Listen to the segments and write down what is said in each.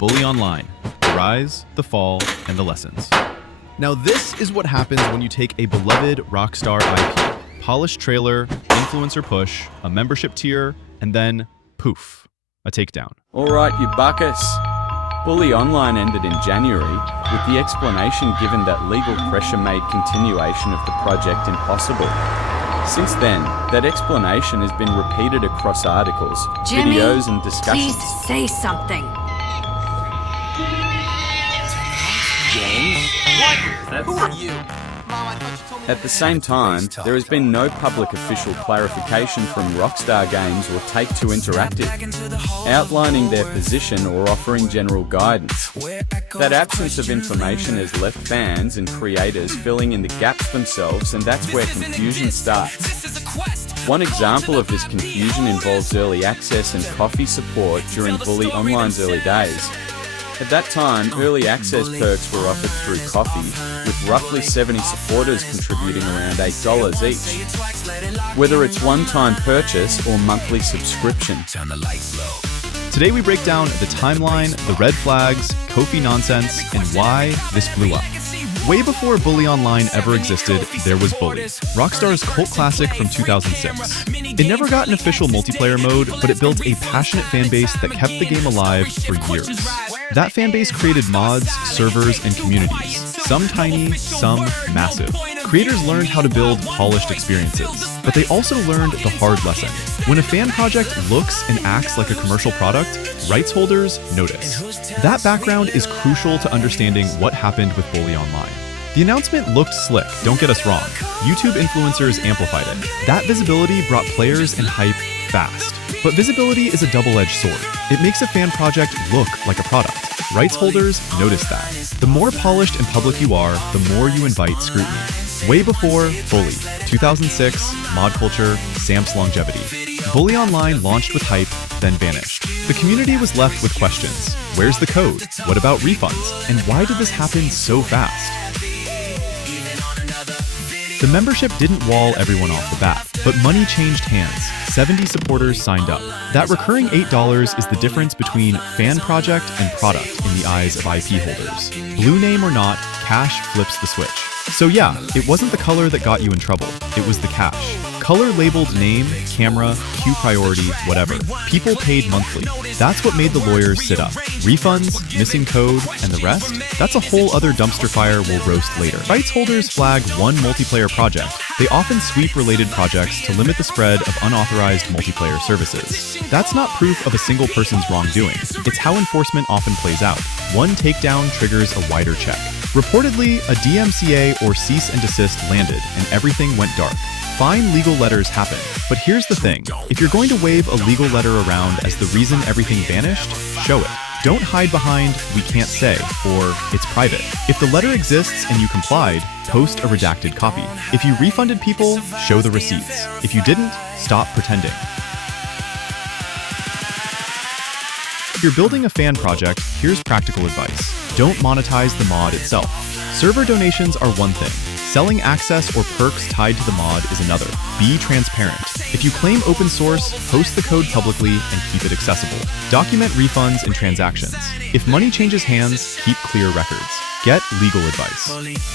Bully Online: The Rise, the Fall, and the Lessons. Now this is what happens when you take a beloved Rockstar IP, polished trailer, influencer push, a membership tier, and then, poof, a takedown. Alright, you buckers. Bully Online ended in January, with the explanation given that legal pressure made continuation of the project impossible. Since then, that explanation has been repeated across articles, Jimmy, videos, and discussions. Please say something. James? What? Who are you? At the same time, there has been no public official clarification from Rockstar Games or Take-Two Interactive, outlining their position or offering general guidance. That absence of information has left fans and creators filling in the gaps themselves, and that's where confusion starts. One example of this confusion involves early access and coffee support during Bully Online's early days. At that time, early access perks were offered through Coffee, with roughly 70 supporters contributing around $8 each, whether it's one-time purchase or monthly subscription. Today we break down the timeline, the red flags, Ko-fi nonsense, and why this blew up. Way before Bully Online ever existed, there was Bully, Rockstar's cult classic from 2006. It never got an official multiplayer mode, but it built a passionate fanbase that kept the game alive for years. That fanbase created mods, servers, and communities, some tiny, some massive. Creators learned how to build polished experiences, but they also learned the hard lesson. When a fan project looks and acts like a commercial product, rights holders notice. That background is crucial to understanding what happened with Bully Online. The announcement looked slick, don't get us wrong. YouTube influencers amplified it. That visibility brought players and hype fast. But visibility is a double-edged sword. It makes a fan project look like a product. Rights holders notice that. The more polished and public you are, the more you invite scrutiny. Way before Bully, 2006, mod culture, Sam's longevity. Bully Online launched with hype, then vanished. The community was left with questions. Where's the code? What about refunds? And why did this happen so fast? The membership didn't wall everyone off the bat, but money changed hands. 70 supporters signed up. That recurring $8 is the difference between fan project and product in the eyes of IP holders. Blue name or not, cash flips the switch. So yeah, it wasn't the color that got you in trouble, it was the cash. Color labeled name, camera, queue priority, whatever. People paid monthly. That's what made the lawyers sit up. Refunds, missing code, and the rest? That's a whole other dumpster fire we'll roast later. Rights holders flag one multiplayer project. They often sweep related projects to limit the spread of unauthorized multiplayer services. That's not proof of a single person's wrongdoing. It's how enforcement often plays out. One takedown triggers a wider check. Reportedly, a DMCA or cease and desist landed, and everything went dark. Fine legal letters happen, but here's the thing. If you're going to wave a legal letter around as the reason everything vanished, show it. Don't hide behind, we can't say, or it's private. If the letter exists and you complied, post a redacted copy. If you refunded people, show the receipts. If you didn't, stop pretending. If you're building a fan project, here's practical advice. Don't monetize the mod itself. Server donations are one thing. Selling access or perks tied to the mod is another. Be transparent. If you claim open source, post the code publicly and keep it accessible. Document refunds and transactions. If money changes hands, keep clear records. Get legal advice.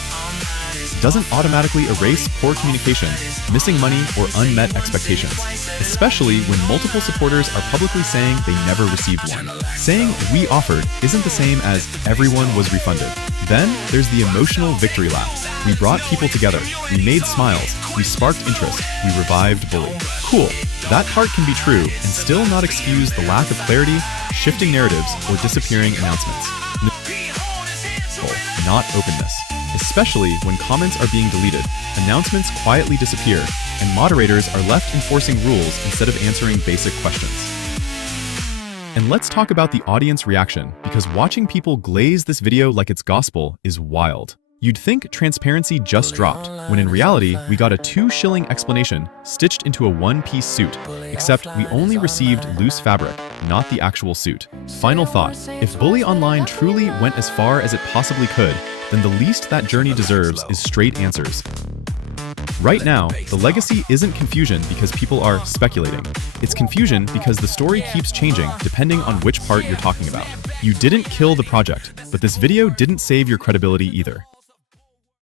Doesn't automatically erase poor communication, missing money, or unmet expectations, especially when multiple supporters are publicly saying they never received one. Saying "we offered" isn't the same as "everyone was refunded." Then there's the emotional victory lap. We brought people together, we made smiles, we sparked interest, we revived Bully. Cool. That part can be true and still not excuse the lack of clarity, shifting narratives, or disappearing announcements. Not openness. Especially when comments are being deleted, announcements quietly disappear, and moderators are left enforcing rules instead of answering basic questions. And let's talk about the audience reaction, because watching people glaze this video like it's gospel is wild. You'd think transparency just dropped, when in reality, we got a 2-shilling explanation stitched into a one-piece suit, except we only received loose fabric, not the actual suit. Final thought, if Bully Online truly went as far as it possibly could, then the least that journey deserves is straight answers. Right now, the legacy isn't confusion because people are speculating. It's confusion because the story keeps changing depending on which part you're talking about. You didn't kill the project, but this video didn't save your credibility either.